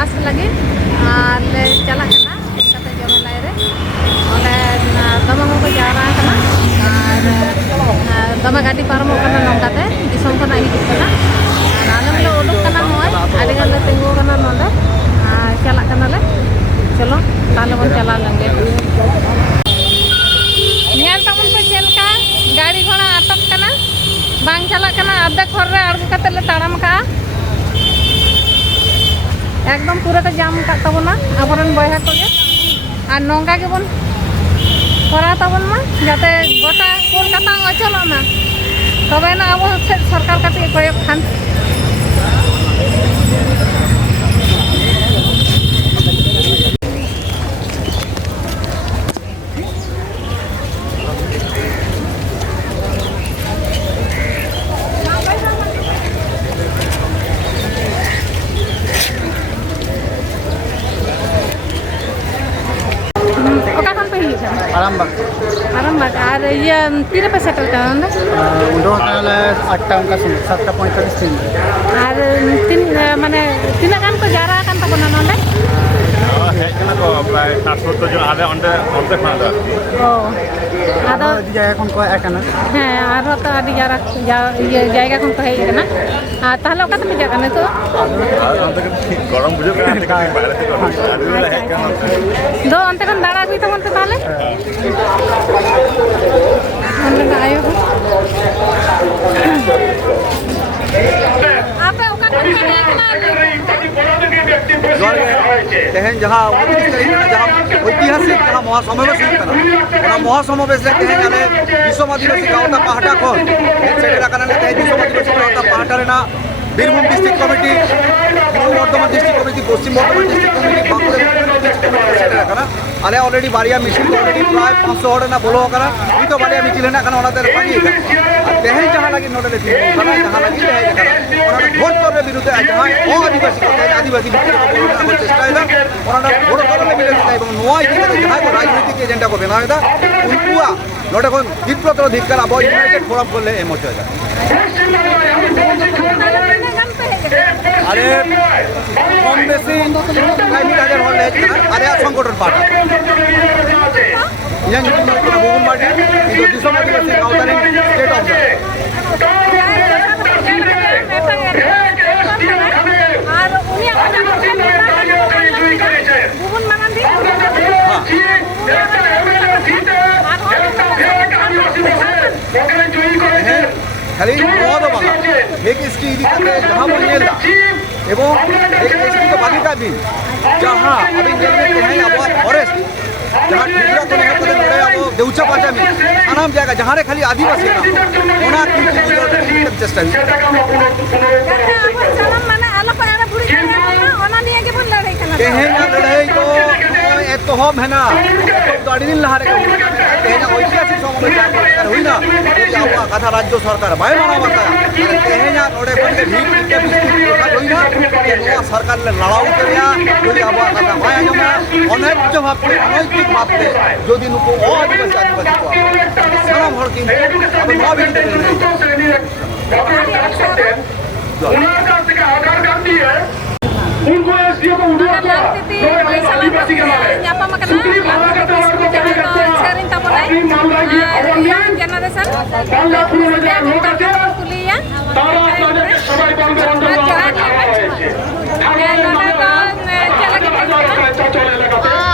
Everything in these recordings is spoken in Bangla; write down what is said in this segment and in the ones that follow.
ᱵᱟᱥ ᱞᱟᱹᱜᱤᱫ ᱟᱨ ᱞᱮ ᱪᱟᱞᱟᱜ ᱠᱟᱱᱟ ᱠᱳᱞᱠᱟᱛᱟ ᱡᱚᱢᱮᱞᱟᱭ ᱨᱮ ᱚᱸᱰᱮ ᱫᱚᱢᱮ ᱦᱚᱲ ᱠᱚ ᱡᱟᱣᱨᱟ ᱟᱠᱟᱱᱟ ᱟᱨ ᱫᱚᱢᱮ ᱜᱟᱹᱰᱤ ᱯᱟᱨᱚᱢᱚᱜ ᱠᱟᱱᱟ ᱱᱚᱝᱠᱟᱛᱮ ᱫᱤᱥᱚᱢ ᱠᱷᱚᱱᱟᱜ ᱦᱤᱡᱩᱜ ᱠᱟᱱᱟ ᱟᱨ ᱟᱞᱮ ᱦᱚᱸᱞᱮ ᱩᱰᱩᱠ ᱠᱟᱱᱟ ᱱᱚᱜᱼᱚᱭ ᱟᱹᱰᱤ ᱜᱟᱱ ᱞᱮ ᱛᱤᱸᱜᱩ ᱠᱟᱱᱟ ᱱᱚᱰᱮ ᱟᱨ ᱪᱟᱞᱟᱜ ᱠᱟᱱᱟᱞᱮ ᱪᱚᱞᱚ ᱛᱟᱦᱞᱮ ᱵᱚᱱ ᱪᱟᱞᱟᱣ ᱞᱮᱱ ᱜᱮ ᱧᱮᱞ ᱛᱟᱵᱚᱱ ᱯᱮ ᱪᱮᱫ ᱞᱮᱠᱟ ᱜᱟᱹᱰᱤ ᱜᱷᱚᱲᱟ ᱟᱴᱚᱠ ᱠᱟᱱᱟ ᱵᱟᱝ ᱪᱟᱞᱟᱜ ᱠᱟᱱᱟ ᱟᱫᱷᱮᱠ ᱦᱚᱨ ᱨᱮ ᱟᱬᱜᱚ ᱠᱟᱛᱮ ᱞᱮ ᱛᱟᱲᱟᱢ ᱠᱟᱜᱼᱟ एकदम पूरा को जाम का तबना आबरन बयहा को और नौका गेबन करा तबन मा जाते गोटा कोलकाता अचलना तबे ना अब सरकार काटे कयक खान आरामबाग और ये तीन पे सेटल करना आठटा उनका 7:45 और तीन माने तीन गान को जारा कान तबना नंदे हेज कना को प्राय 770 जन आले ओंडे ओंते खाना ओ आदो जायगा खन को एकाना ᱦᱮᱸ ᱟᱨᱦᱚᱸ ᱛᱚ ᱟᱹᱰᱤ ᱤᱭᱟᱹ ᱡᱟᱭᱜᱟ ᱠᱷᱚᱱ ᱠᱚ ᱦᱮᱡ ᱟᱠᱟᱱᱟ ᱟᱨ ᱛᱟᱦᱞᱮ ᱚᱠᱟ ᱛᱮᱯᱮ ᱪᱟᱞᱟᱜ ᱠᱟᱱᱟ ᱱᱤᱛᱚᱜ गरम बुझे बाहर से ᱫᱚ ᱚᱱᱛᱮ ᱠᱷᱚᱱ ᱫᱟᱬᱟ ᱟᱹᱜᱩᱭ ᱛᱟᱵᱚᱱ ᱯᱮ ᱛᱟᱦᱞᱮ ᱚᱸᱰᱮ ᱫᱚ ᱟᱭᱳ ᱟᱯᱮ ᱚᱠᱟ ᱠᱷᱚᱱ ᱯᱮ ᱦᱮᱡ ᱟᱠᱟᱱᱟ तेहन जहाँ ऐतिहासिक जहाँ महासमावेश महासमावेश तेहन आले विश्व आदिवासी गाँवता पाहटा खन विश्व आदिवासी गाँवता पाहटा Birbhum district committee Purba Bardhaman district committee Paschim Bardhaman district committee Bankura district committee आले अलरेडी बारिया मिছিল अलरेडी प्राय 500 हड़ बोलो तो बारिया मिছিল तेहन जहाँ लगे नोडे जहाँ लगे भोट तौर विरुद्ध जहाँ आदिवासी आदिवासी चेष्टा भोट तौर विरोधी जहाँ को राजनीतिक एजेंडा को बनाएदा उनको नोडे तीव्रतर धिक्कार अब यूनाइटेड फोरम को एम अरे कम बेसि प्राय 1000 हड़ अरे संगठन पार्टी बहुम पार्टी दिसम आदिवासी गाँवतानी स्टेट ऑफिसर खाली एक एसटी जहाँ बन एवं एक एसटी तो बालिका दिन जहाँ अभी अब फॉरेस्ट जहाँ ठुकरा को अब देउचा पाचा में सानाम जाएगा जहाँ रे खाली आदिवासी चेष्टा लड़ाई तो एतहब है ना अड़ी दिन लहा ऐतिहासिक समावेश हुईना कथा राज्य सरकार बै माना बाता तेहना सरकार लड़ाऊ जो अब कथा बै आजमा अनैतिक भावते अनैतिक भावते जो नुकू आदिवासी आदिवासी को सानाम हर किन उनको एसडीओ को उठा दो आदिवासी के नारे सुप्रीम भाषा का तौर को क्या करते हैं अपनी मामला की अवॉर्डिंग बाला पूरा हजार लोग आते हैं तारा अपने सबाई बंद बंद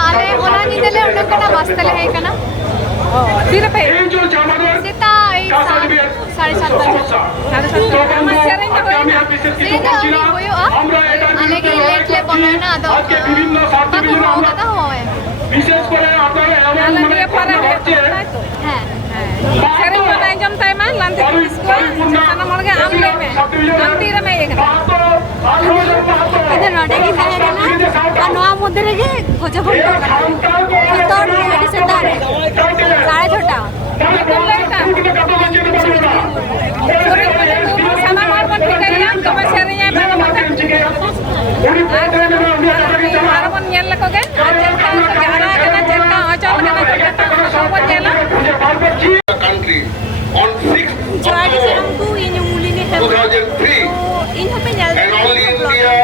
अरे ओना निदले उनन कना वास्तले है कना फिर पे जो जामनगर सीता 7:30 अलगे लेटले बनाना अदो विभिन्न स्वार्थी विशेष করে আপনারা এমন মনে করছে হ্যাঁ সেরিং বানাই জমতাই মা লান্তি इसको sana morge amle में amti रे में एकना इधर नडे की है ना नवा मध्य रे के खोजबन तो रेडी से तारे 6:30 sama marban fikariya to ma serinya marban nyel ko ge ajenta jara kana jenta achal kana sobat nyela country on 6th jadi serang tu ini mulai ni 2003 ini apa nyel and only India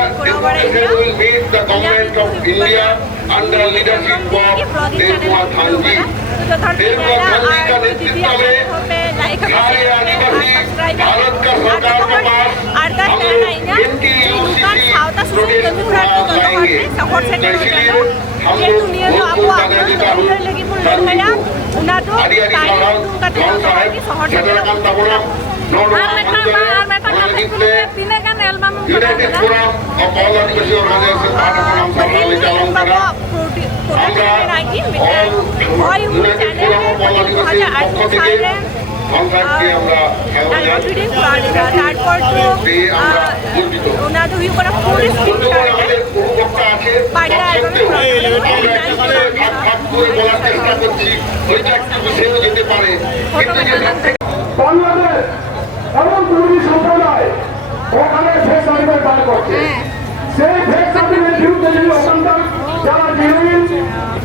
President will meet the government of India under leadership of Delkua Thanji. Delkua Thanji का नेतृत्व में सारे आदिवासी भारत का सरकार के पास हम NTUCC प्रोटेस्ट लाएंगे। तो इसलिए हम लोग वोट को पदाधिकार आदि साहब Chandrakant ताबुराम United Forum of all Adivasi Organizations Bharatanaam Samrali Jalan Kara আমরা all United Forum of all Adivasi পক্ষ থেকে সংস্থাকে আমরা তারপর তো ওনাদের হুই করা পুলিশ আমাদের উপভোক্তা আছে ভাগ করে বলার চেষ্টা করছি ওইটা একটু বিশেষ যেতে পারে কিন্তু যে বাংলাদেশ এবং পূর্বী সম্প্রদায় ওখানে ফেক সার্টিফিকেট বার করছে সেই ফেক সার্টিফিকেট বিরুদ্ধে যদি ওখানকার যারা জেনুইন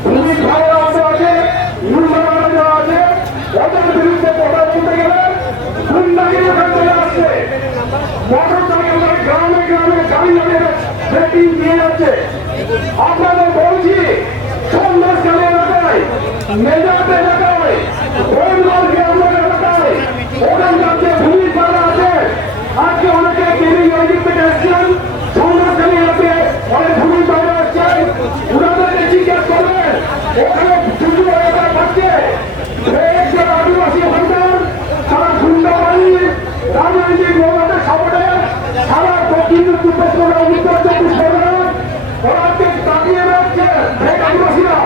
ভূমি ভাড়া আছে নির্মাণ আছে ওদের বিরুদ্ধে কথা বলতে গেলে গুন্ডাগিরি চলে আসছে মোটর সাইকেল গ্রামে গ্রামে গাড়ি লাগিয়ে ব্রেকিং দিয়ে যাচ্ছে আপনাদের বলছি সন্দেশখালী এলাকায় মেজারপুর এলাকায় ওইগুলোর গ্রামের এলাকায় ওখানকার যে ভূমি ভাড়া আছে আজকে অনেকে টিভি নদীর থেকে এসছেন সন্দেশখালী এলাকায় অনেক ভূমি ভাড়া আসছেন ওনাদেরকে জিজ্ঞেস করবেন ওখানে কিছু এলাকা থাকছে আদিবাসী ভান্ডার সারা সুন্দরবাড়ি রাজনৈতিক লোকের সামনে সারা দক্ষিণ উত্তর উত্তর চব্বিশ পরগনা ওরাকে তাকিয়ে রাখছে আদিবাসীরা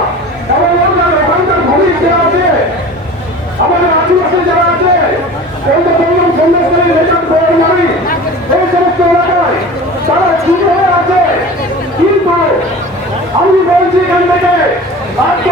এবং ওখানকার ভূমি যারা আছে আমাদের আদিবাসী যারা আছে এই তো বললাম সন্দেশকারী রেজাল্ট বড়মারি এই সমস্ত এলাকায় তারা চুপ হয়ে আছে কিন্তু আমি বলছি এখান থেকে আজকে